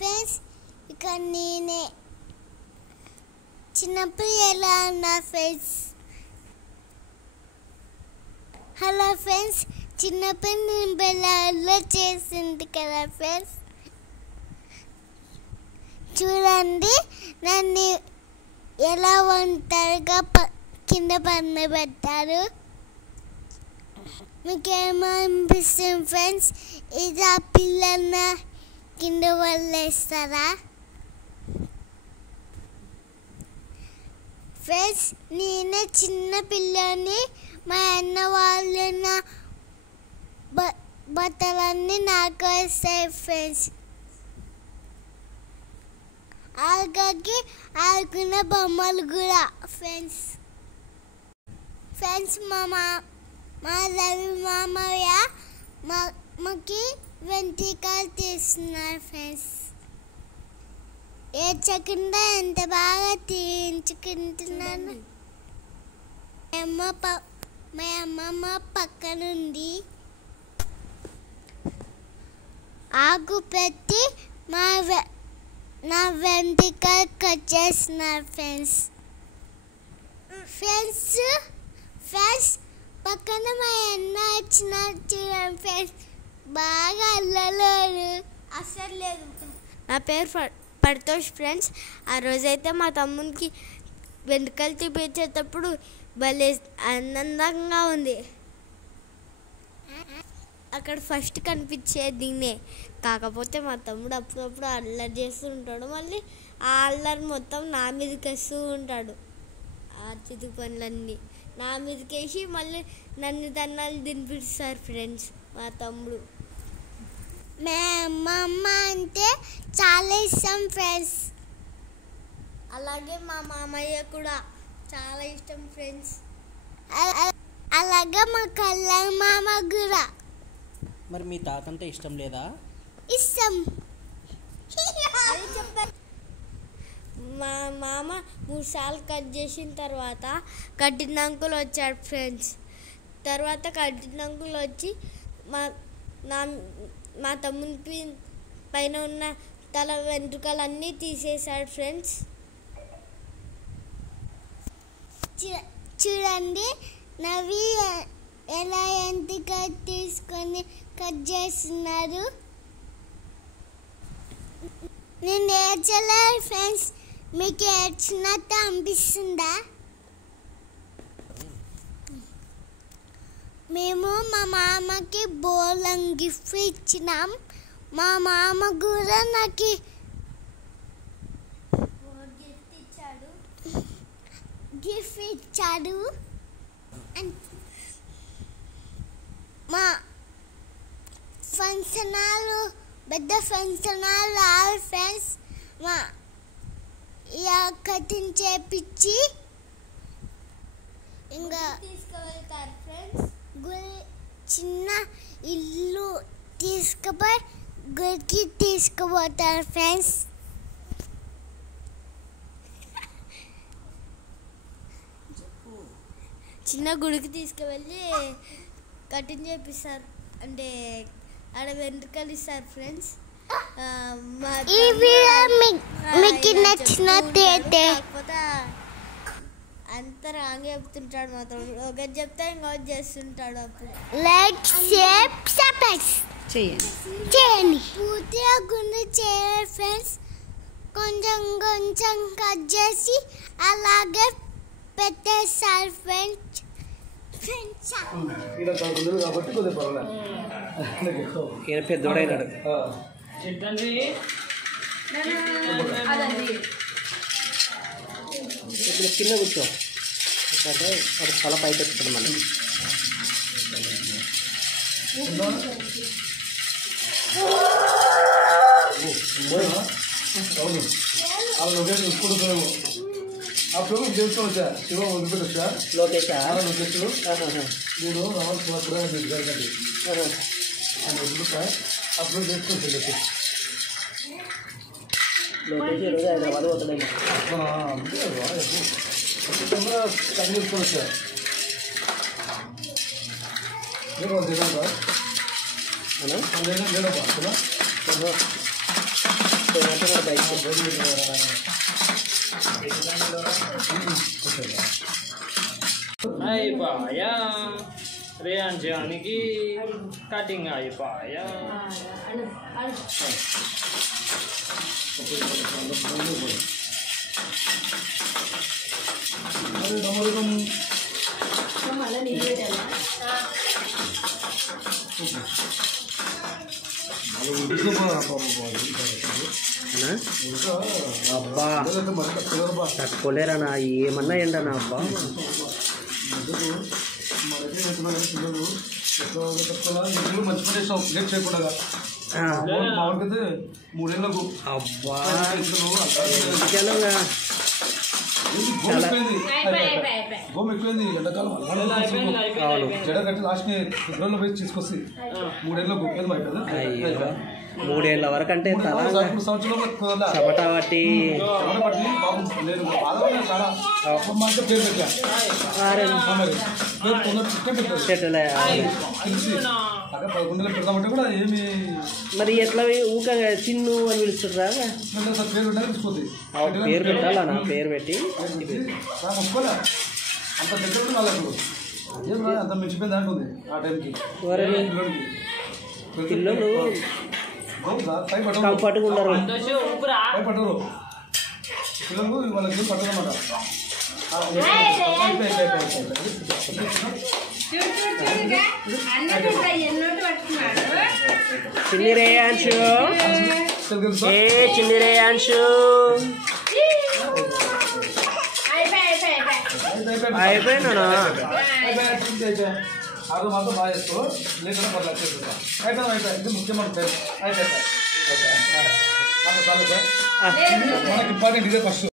Friends, ఇక నేనే చిన్నప్పుడు ఎలా ఉన్నా ఫ్రెండ్స్. హలో ఫ్రెండ్స్, చిన్నప్పుడు నేను బెల్లాల్లో చేసింది కదా ఫ్రెండ్స్. చూడండి నన్ను ఎలా ఒంటరిగా కింద పండబెట్టారు. మీకేమనిపిస్తుంది ఫ్రెండ్స్? ఇది ఆ పిల్లన్న కింద వదిలేస్తారా ఫ్రెండ్స్? నేనే చిన్న పిల్లని, మా అన్న వాళ్ళు నా బట్టలన్నీ నాకు వేస్తాయి ఫ్రెండ్స్. అలాగే ఆడుకునే బొమ్మలు కూడా ఫ్రెండ్స్. మా రవి మామయ్య మాకి వెంట్రుకలు తీస్తున్నారు ఫ్రెండ్స్. ఏడ్చకుండా ఎంత బాగా తీయించుకుంటున్నాను. మా అమ్మమ్మ పక్కనుండి ఆకు పెట్టి నా వెంట్రుకలు కట్ చేస్తున్నారు ఫ్రెండ్స్. ఫ్రెండ్స్ పక్కన మా అన్న వచ్చినారు చూడండి ఫ్రెండ్స్. బాగా అల్లలేరు అస్సలు లేదు. నా పేరు పరితోష్ ఫ్రెండ్స్. ఆ రోజైతే మా తమ్మునికి వెంట్రుకలు చూపించేటప్పుడు భలే ఆనందంగా ఉంది. అక్కడ ఫస్ట్ కనిపించేది దీన్నే. కాకపోతే మా తమ్ముడు అప్పుడప్పుడు అల్లరి చేస్తూ ఉంటాడు. మళ్ళీ ఆ అల్లరి మొత్తం నా మీదకి వేస్తూ ఉంటాడు. ఆ చితుకు పనులన్నీ నా మీదకేసి మళ్ళీ నన్ను దన్నాలు తినిపిస్తారు ఫ్రెండ్స్ మా తమ్ముడు. మా అమ్మమ్మ అంటే చాలా ఇష్టం ఫ్రెండ్స్. అలాగే మా మామయ్య కూడా చాలా ఇష్టం ఫ్రెండ్స్. అలాగే మా కళ్యాణ మామ కూడా. మరి మీ తాతంటే ఇష్టం లేదా? ఇష్టం. మా మామ 3 సార్లు కట్ చేసిన తర్వాత కట్టినంకులు వచ్చాడు ఫ్రెండ్స్. తర్వాత కట్టినంకులు వచ్చి మా తమ్ముని పైన ఉన్న తల వెంట్రుకలన్నీ తీసేశాడు ఫ్రెండ్స్. చూడండి నవి ఎలా ఎంటిక తీసుకొని కట్ చేస్తున్నారు. నేను ఏడ్చలేదు ఫ్రెండ్స్. మీకు ఏడ్చినట్టు అనిపిస్తుందా? మేము మా మామకి బోలం గిఫ్ట్ ఇచ్చినాం. మా మామ కూడా నాకు గిఫ్ట్ ఇచ్చాడు. మా ఫంక్షనాలు పెద్ద ఫంక్షనాలు ఆల్ ఫ్రెండ్స్ మా కటింగ్ చేపించి ఇంకా తీసుకువెళ్తారు ఫ్రెండ్స్. చిన్న ఇల్లు తీసుకుపోయి గుడికి తీసుకుపోతారు ఫ్రెండ్స్. చిన్న గుడికి తీసుకువెళ్ళి కటింగ్ చేపిస్తారు, అంటే ఆడ వెంట్రుకలు ఇస్తారు ఫ్రెండ్స్. ఈ వీడియో మీకు నచ్చినట్లయితే కాకపోతే అంత రాంగ్ చెప్తుంటాడు మాత్రం. ఒకటి చెప్తే ఇంకొకటి చేస్తుంటాడు. అప్పుడు లైక్ షేర్ సబ్స్క్రైబ్ చేయండి. పూర్తిగా గుండు చేయాలి ఫ్రెండ్స్. కొంచెం కొంచెం కట్ చేసి అలాగే పెట్టేస్తారు ఫ్రెండ్స్. ఈయన పెద్దోడైనాడు. ఇప్పుడు కింద కూర్చో, వాడు తల పైకి ఎత్తుతాడు. మళ్ళీ అప్పుడు తెలుసుకో వచ్చా శివ వదిలిపెట్టి వచ్చా లోకేష్ నేను రావాలి కూడా జరగండి అప్పుడు తెలుసుకోవచ్చు లోకేష్ ఈరోజు హైదరాబాద్ పోతాడేమో. కట్ చేసుకొని వచ్చా నేను తినడా లేడబ్బా పోయినట్టు బైక్ అయిపోయా రేంజానికి కటింగ్ అయిపోయా అబ్బా తట్టుకోలేరనా ఏమన్నా ఎండనా అబ్బా మంచి పని చేసాం లేట్ చేయకుండా మామూలుగా 3 ఏళ్ళకు అబ్బా గోమ్ ఎక్కువైంది ఎండాకాలం జడ కట్టి లాస్ట్ ఫిబ్రవరిలో పోయి తీసుకొచ్చి 3 ఏళ్ళకు గొప్పది అయిపోయింది 3 ఏళ్ళ వరకు అంటే చెమట పట్టి నేను బాధపడినా చాలా మాకే పేరు చెట్టులే అదే 11 పెడదామంటే కూడా ఏమి మరి ఎట్లా ఊక చిన్ను అని పిలుస్తుంటారా పేరు ఉంటే తీసుకొద్ది పేరు పెట్టాలన్నా పేరు పెట్టి ఒప్పుకోలే అంత దగ్గర వాళ్ళకు ఏం అంత మించిపోయింది అంటుంది ఆ టైంకి పిల్లలు భయపడరు కంఫర్ట్గా ఉండరు భయపడరు పిల్లలు వాళ్ళకి పట్టదన్నమాట చిన్ని రేయాంశు ఏ చిన్ని రేయాంశు అయిపోయినా ఆరు మాత్రం బాగా చేసుకో లేకుండా పర్లేదు చేస్తుంటా అయిపోయింది ఇది ముఖ్యమైన పేరు అయిపోయింది చాలు సార్ మనకి ఇంపార్టెంట్ ఇదే ఫస్ట్